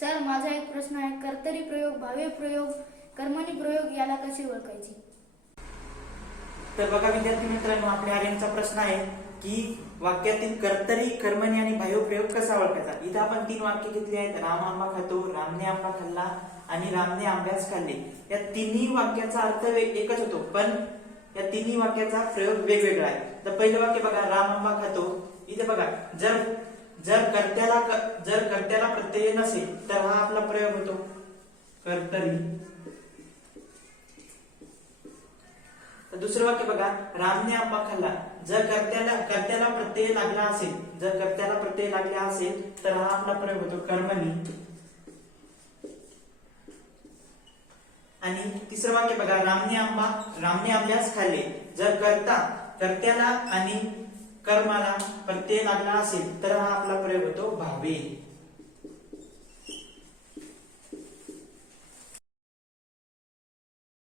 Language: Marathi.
सर, माझा एक प्रश्न आहे. कर्तरी प्रयोग, भावी प्रयोग, कर्मणी प्रयोग याला कसे ओळखायचे? तर बघा विद्यार्थी मित्रांनो, आपल्या आर्यनचा प्रश्न आहे की वाक्यातील कर्तरी, कर्मणी आणि बाह्य प्रयोग कसा ओळखायचा. इथे आपण 3 वाक्य घेतली आहेत. राम आंबा खातो, रामने आंबा खाल्ला आणि रामने आंब्यास खाल्ले. या तिन्ही वाक्याचा अर्थ एकच होतो, पण या तिन्ही वाक्याचा प्रयोग वेगवेगळा आहे. तर पहिलं वाक्य बघा, राम आंबा खातो. इथे बघा, जर कर्त्याला प्रत्यय नसेल तर हा आपला प्रयोग होतो कर्तरी. तर दुसरं वाक्य बघा, रामने आंबा खाल्ला. जर कर्त्याला प्रत्यय लागला असेल तर हा आपला प्रयोग होतो कर्मणी. आणि तिसरं वाक्य बघा, रामने आंब्यास खाल्ले. जर कर्त्याला आणि कर्माला प्रत्यय लागला असेल तर हा आपला प्रयोग होतो भावे.